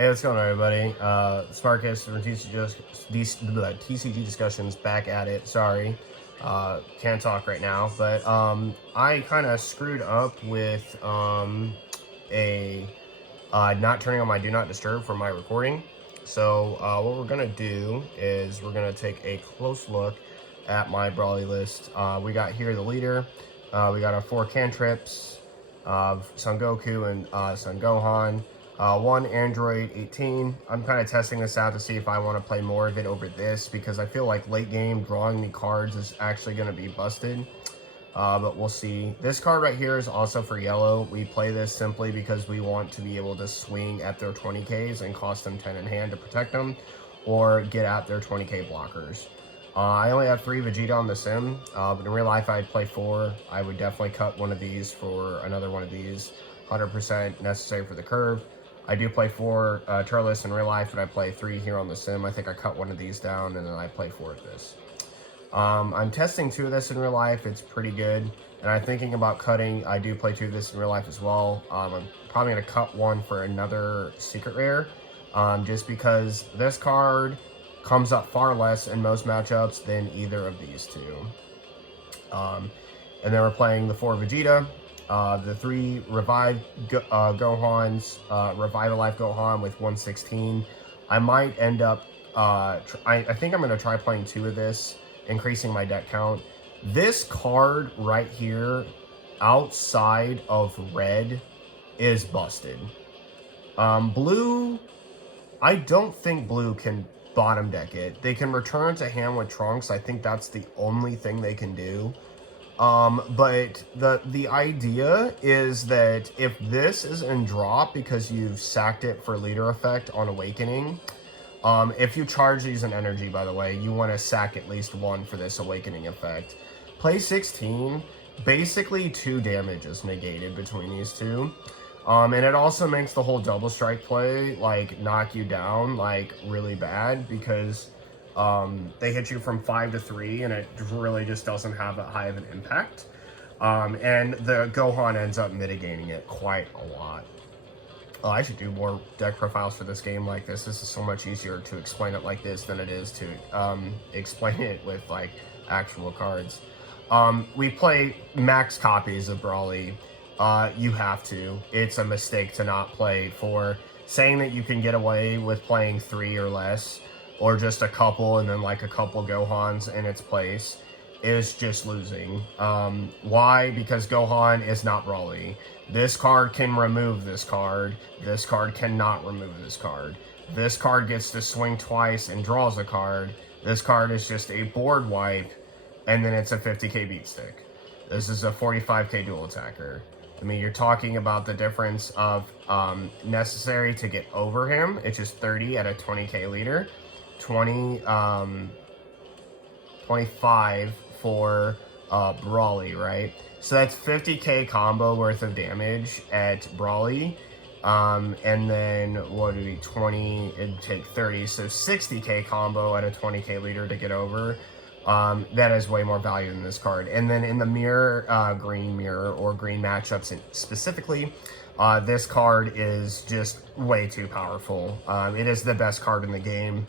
Hey, what's going on, everybody? Sparkus from TCG Discussions back at it. Sorry, can't talk right now, but I kind of screwed up with a not turning on my Do Not Disturb for my recording. So what we're gonna do is we're gonna take a close look at my Brawly list. We got here the leader. We got our 4 cantrips of Son Goku and Son Gohan. 1 Android 18. I'm kind of testing this out to see if I want to play more of it over this, because I feel like late game drawing me cards is actually going to be busted. But we'll see. This card right here is also for yellow. We play this simply because we want to be able to swing at their 20Ks and cost them 10 in hand to protect them, or get at their 20K blockers. I only have 3 Vegeta on the sim, but in real life I'd play 4. I would definitely cut one of these for another one of these. 100% necessary for the curve. I do play 4 Turles in real life, but I play 3 here on the sim. I think I cut one of these down, and then I play 4 of this. I'm testing 2 of this in real life. It's pretty good. And I'm thinking about cutting. I do play 2 of this in real life as well. I'm probably going to cut 1 for another secret rare. Just because this card comes up far less in most matchups than either of these 2. And then we're playing the 4 Vegeta. The 3 Revive Gohans, Revitalize Gohan with 116. I might end up, I think I'm going to try playing 2 of this, increasing my deck count. This card right here, outside of red, is busted. Blue, I don't think blue can bottom deck it. They can return to hand with Trunks. I think that's the only thing they can do. But the idea is that if this is in drop because you've sacked it for leader effect on Awakening, if you charge these in energy, by the way, you want to sack at least 1 for this Awakening effect. Play 16, basically 2 damage is negated between these 2. And it also makes the whole double strike play, like, knock you down, like, really bad, because they hit you from 5 to 3, and it really just doesn't have that high of an impact. And the Gohan ends up mitigating it quite a lot. I should do more deck profiles for this game like this. This is so much easier to explain it like this than it is to explain it with, like, actual cards. We play max copies of Brawly. You have to. It's a mistake to not play 4. Saying that you can get away with playing 3 or less, or just a couple and then like a couple Gohans in its place, is just losing. Why? Because Gohan is not Brawly. This card can remove this card. This card cannot remove this card. This card gets to swing twice and draws a card. This card is just a board wipe, and then it's a 50k beat stick. This is a 45k dual attacker. I mean, you're talking about the difference of necessary to get over him. It's just 30 at a 20k leader. 25 for Brawly, right? So that's 50k combo worth of damage at Brawly. And then, what would be 20? It'd take 30, so 60k combo at a 20k leader to get over. That is way more value than this card. And then in the mirror, green mirror, or green matchups specifically, this card is just way too powerful. It is the best card in the game.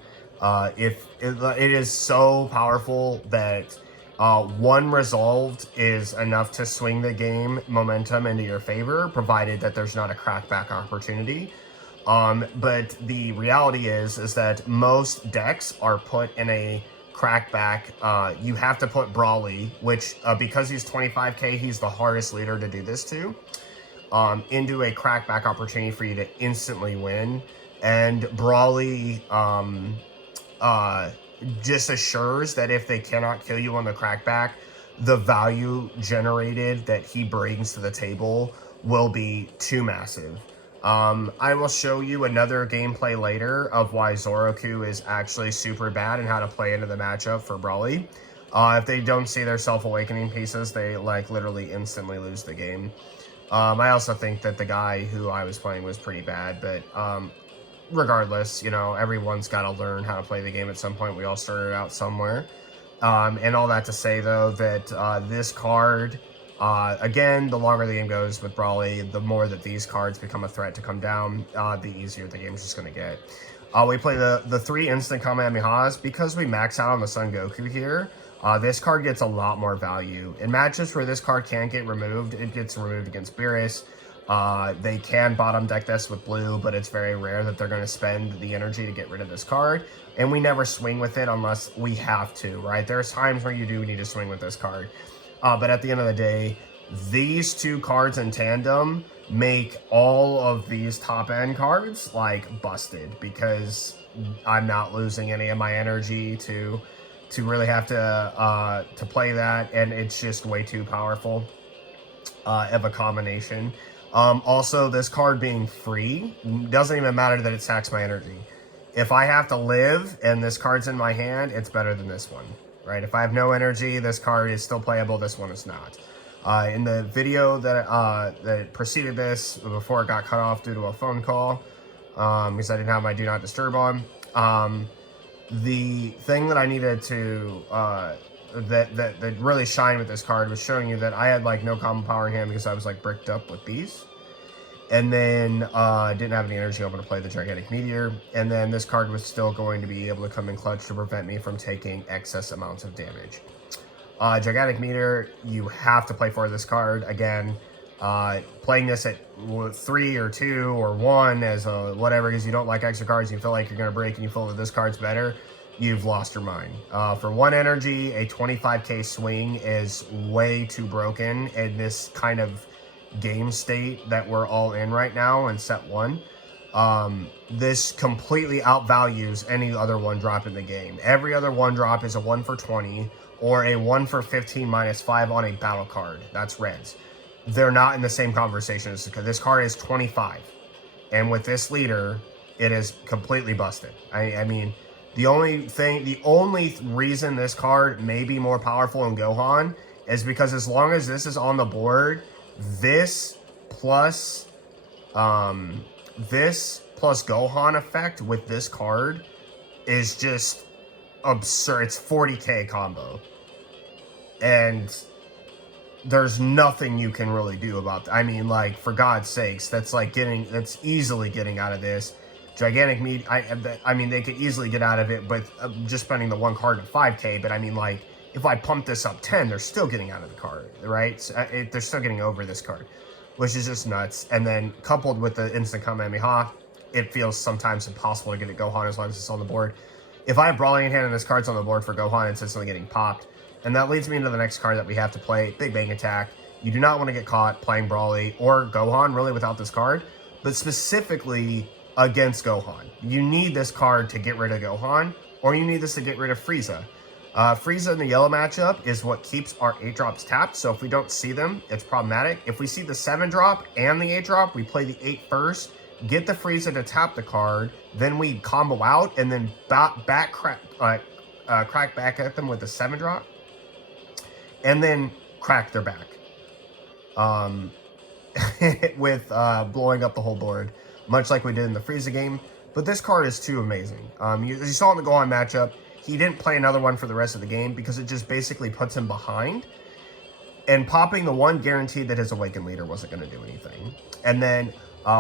If it is so powerful that 1 resolved is enough to swing the game momentum into your favor, provided that there's not a crackback opportunity. But the reality is that most decks are put in a crackback. You have to put Brawly, which because he's 25k, he's the hardest leader to do this to, into a crackback opportunity for you to instantly win. And Brawly just assures that if they cannot kill you on the crackback, the value generated that he brings to the table will be too massive. I will show you another gameplay later of why Zoroku is actually super bad and how to play into the matchup for Brawly. If they don't see their self-awakening pieces, they, like, literally instantly lose the game. I also think that the guy who I was playing was pretty bad, but regardless, you know, everyone's got to learn how to play the game at some point. We all started out somewhere. And all that to say, though, that this card Again, the longer the game goes with Brawly, the more that these cards become a threat to come down, the easier the game's just going to get. We play the 3 instant Kamehamehas. Because we max out on the Son Goku here, this card gets a lot more value. In matches where this card can't get removed, it gets removed against Beerus. They can bottom deck this with blue, but it's very rare that they're going to spend the energy to get rid of this card. And we never swing with it unless we have to, right? There's times where you do need to swing with this card. But at the end of the day, these 2 cards in tandem make all of these top-end cards, like, busted. Because I'm not losing any of my energy to really have to play that. And it's just way too powerful of a combination. Also, this card being free, doesn't even matter that it sacks my energy. If I have to live and this card's in my hand, it's better than this one, right? If I have no energy, this card is still playable, this one is not. In the video that preceded this, before it got cut off due to a phone call, because I didn't have my Do Not Disturb on, the thing that I needed to, that really shined with this card was showing you that I had, like, no combo power in hand because I was, like, bricked up with these. And then didn't have any energy able to play the Gigantic Meteor. And then this card was still going to be able to come in clutch to prevent me from taking excess amounts of damage. Gigantic Meteor, you have to play for this card. Again, playing this at 3 or 2 or 1 as a whatever, because you don't like extra cards, you feel like you're going to break and you feel that this card's better, you've lost your mind. For 1 energy, a 25k swing is way too broken in this kind of game state that we're all in right now in set 1. This completely outvalues any other 1-drop in the game. Every other 1-drop is a 1 for 20 or a 1 for 15 -5 on a battle card. That's reds. They're not in the same conversation as this card is 25. And with this leader, it is completely busted. I mean, the only reason this card may be more powerful in Gohan is because as long as this is on the board, this plus Gohan effect with this card is just absurd. It's 40k combo. And there's nothing you can really do about that. I mean, like, for God's sakes, that's easily getting out of this. Gigantic Meat, I mean, they could easily get out of it, but just spending the 1 card at 5k, but I mean, like, if I pump this up 10, they're still getting out of the card, right? So, they're still getting over this card, which is just nuts. And then coupled with the instant Kamehameha, it feels sometimes impossible to get a Gohan as long as it's on the board. If I have Brawling in hand and this card's on the board for Gohan, it's instantly getting popped. And that leads me into the next card that we have to play, Big Bang Attack. You do not want to get caught playing Brawly or Gohan, really, without this card, but specifically against Gohan. You need this card to get rid of Gohan, or you need this to get rid of Frieza. Frieza in the yellow matchup is what keeps our 8-drops tapped, so if we don't see them, it's problematic. If we see the 7-drop and the 8-drop, we play the 8 first, get the Frieza to tap the card, then we combo out, and then crack back at them with the 7-drop, and then crack their back. With blowing up the whole board, much like we did in the Frieza game. But this card is too amazing. As you saw in the Gohan matchup, he didn't play another one for the rest of the game because it just basically puts him behind. And popping the 1 guaranteed that his Awakened Leader wasn't going to do anything. And then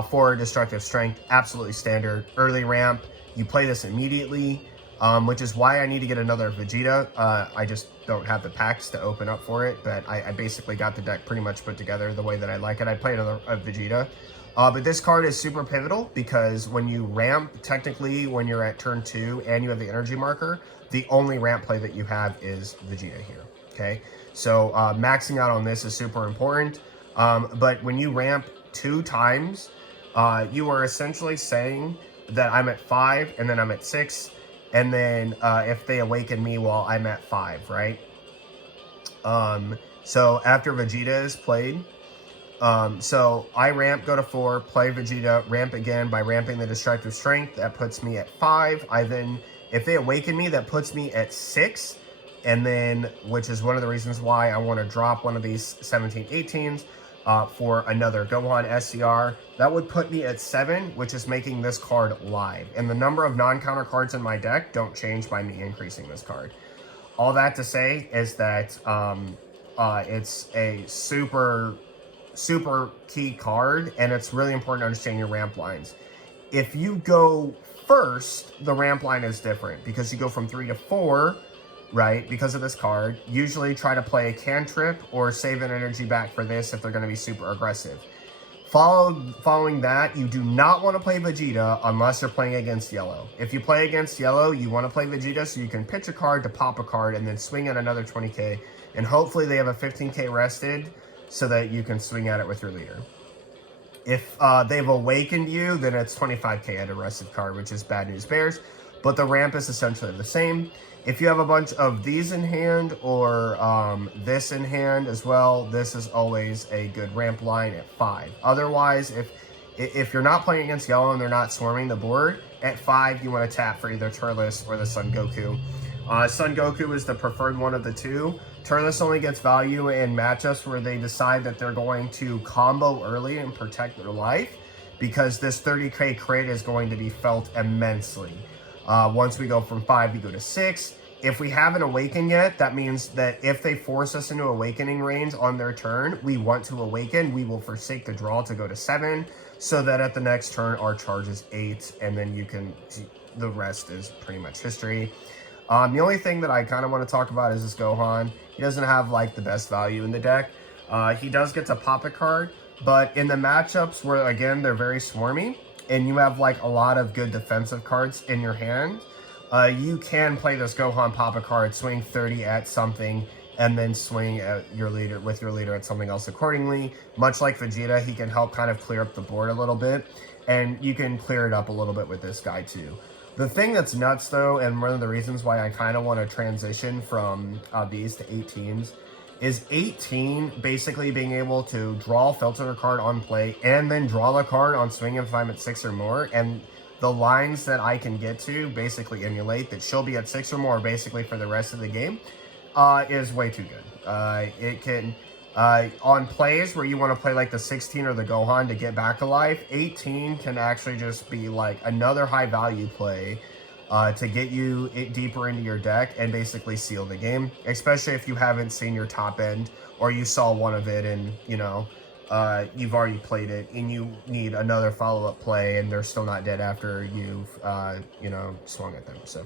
for Destructive Strength, absolutely standard. Early ramp, you play this immediately, which is why I need to get another Vegeta. I just don't have the packs to open up for it, but I basically got the deck pretty much put together the way that I like it. I play another Vegeta. But this card is super pivotal because when you ramp, technically when you're at turn 2 and you have the energy marker, the only ramp play that you have is Vegeta here, okay? So maxing out on this is super important. But when you ramp 2 times, you are essentially saying that I'm at 5 and then I'm at 6, and then if they awaken me while I'm at 5, right? So after Vegeta is played, so I ramp, go to 4, play Vegeta, ramp again by ramping the Destructive Strength. That puts me at 5. I then, if they awaken me, that puts me at 6. And then, which is one of the reasons why I want to drop one of these 17, 18s for another Gohan SCR. That would put me at 7, which is making this card live. And the number of non-counter cards in my deck don't change by me increasing this card. All that to say is that It's a super key card, and it's really important to understand your ramp lines. If you go first, the ramp line is different because you go from 3 to 4, right? Because of this card. Usually try to play a cantrip or save an energy back for this if they're going to be super aggressive. Following that, you do not want to play Vegeta unless you're playing against yellow. If you play against yellow, you want to play Vegeta so you can pitch a card to pop a card and then swing at another 20k. And hopefully they have a 15k rested so that you can swing at it with your leader. If they've awakened you, then it's 25k at a rested card, which is bad news bears. But the ramp is essentially the same. If you have a bunch of these in hand or this in hand as well, this is always a good ramp line at 5. Otherwise, if you're not playing against yellow and they're not swarming the board, at 5 you want to tap for either Turles or the Son Goku. Son Goku is the preferred one of the two. Turles only gets value in matchups where they decide that they're going to combo early and protect their life, because this 30k crit is going to be felt immensely. Once we go from 5, we go to 6. If we haven't awakened yet, that means that if they force us into awakening range on their turn, we want to awaken, we will forsake the draw to go to 7, so that at the next turn our charge is 8, and then you can, the rest is pretty much history. The only thing that I kind of want to talk about is this Gohan. He doesn't have like the best value in the deck. He does get to pop a card, but in the matchups where, again, they're very swarmy, and you have like a lot of good defensive cards in your hand, you can play this Gohan pop a card, swing 30 at something, and then swing at your leader with your leader at something else accordingly. Much like Vegeta, he can help kind of clear up the board a little bit, and you can clear it up a little bit with this guy too. The thing that's nuts though, and one of the reasons why I kind of want to transition from these to 18s, is 18 basically being able to draw, filter a card on play, and then draw the card on swing if I'm at 6 or more. And the lines that I can get to basically emulate that she'll be at 6 or more basically for the rest of the game is way too good. It can, on plays where you want to play like the 16 or the Gohan to get back alive, 18 can actually just be like another high value play to get you deeper into your deck and basically seal the game, especially if you haven't seen your top end or you saw one of it and, you know, you've already played it and you need another follow-up play and they're still not dead after you've, you know, swung at them. So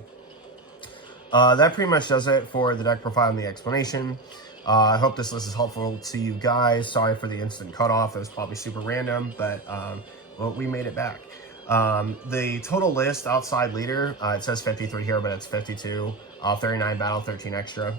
that pretty much does it for the deck profile and the explanation. I hope this list is helpful to you guys. Sorry for the instant cutoff. It was probably super random, but well, we made it back. The total list outside leader, it says 53 here, but it's 52. 39 battle, 13 extra.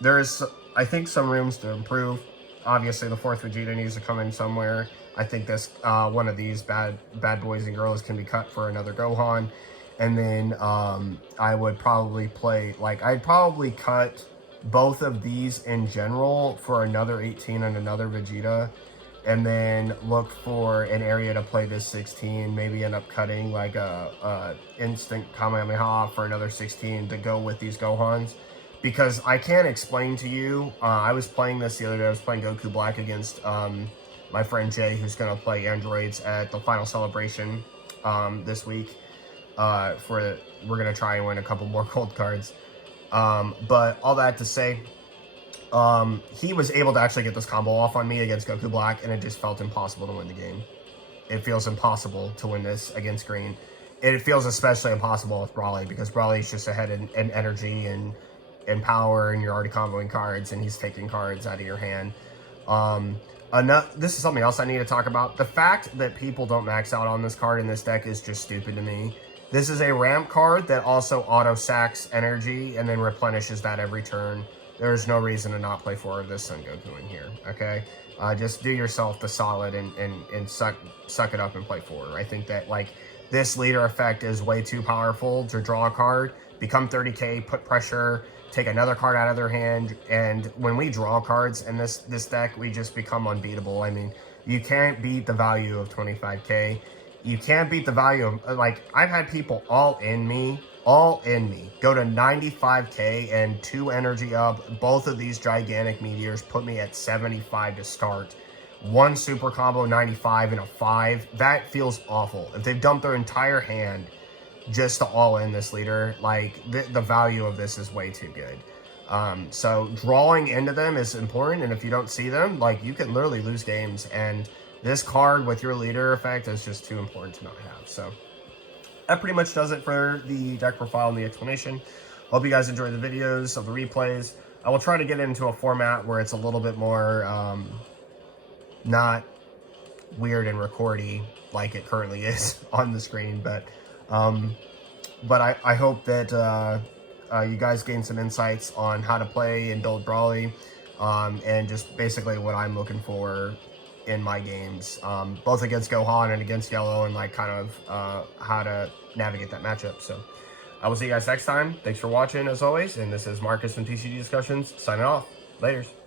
There's, I think, some rooms to improve. Obviously, the 4th Vegeta needs to come in somewhere. I think this one of these bad boys and girls can be cut for another Gohan. And then I would probably play, like, I'd probably cut both of these in general for another 18 and another Vegeta, and then look for an area to play this 16, maybe end up cutting like a instant Kamehameha for another 16 to go with these Gohans, because I can't explain to you, I was playing this the other day. I was playing Goku Black against my friend Jay, who's going to play androids at the final celebration this week. We're going to try and win a couple more gold cards. But all that to say, he was able to actually get this combo off on me against Goku Black, and it just felt impossible to win the game. It feels impossible to win this against Green. It feels especially impossible with Brawly, because Brawly's just ahead in energy and power, and you're already comboing cards, and he's taking cards out of your hand. This is something else I need to talk about. The fact that people don't max out on this card in this deck is just stupid to me. This is a ramp card that also auto-sacks energy and then replenishes that every turn. There's no reason to not play 4 of this Son Goku in here, okay? Just do yourself the solid and suck it up and play 4. I think that, like, this leader effect is way too powerful to draw a card, become 30k, put pressure, take another card out of their hand, and when we draw cards in this deck, we just become unbeatable. I mean, you can't beat the value of 25k. You can't beat the value of, like, I've had people all in me, go to 95k and 2 energy up. Both of these gigantic meteors put me at 75 to start. 1 super combo, 95 and a 5. That feels awful. If they've dumped their entire hand just to all in this leader, like, the value of this is way too good. So drawing into them is important, and if you don't see them, like, you can literally lose games, and this card with your leader effect is just too important to not have. So that pretty much does it for the deck profile and the explanation. Hope you guys enjoy the videos of the replays. I will try to get into a format where it's a little bit more not weird and recordy like it currently is on the screen, but I hope that you guys gain some insights on how to play and build Brawly, and just basically what I'm looking for in my games, both against Gohan and against Yellow, and like kind of how to navigate that matchup. So I will see you guys next time. Thanks for watching as always, and this is Marcus from TCG Discussions signing off. Laters.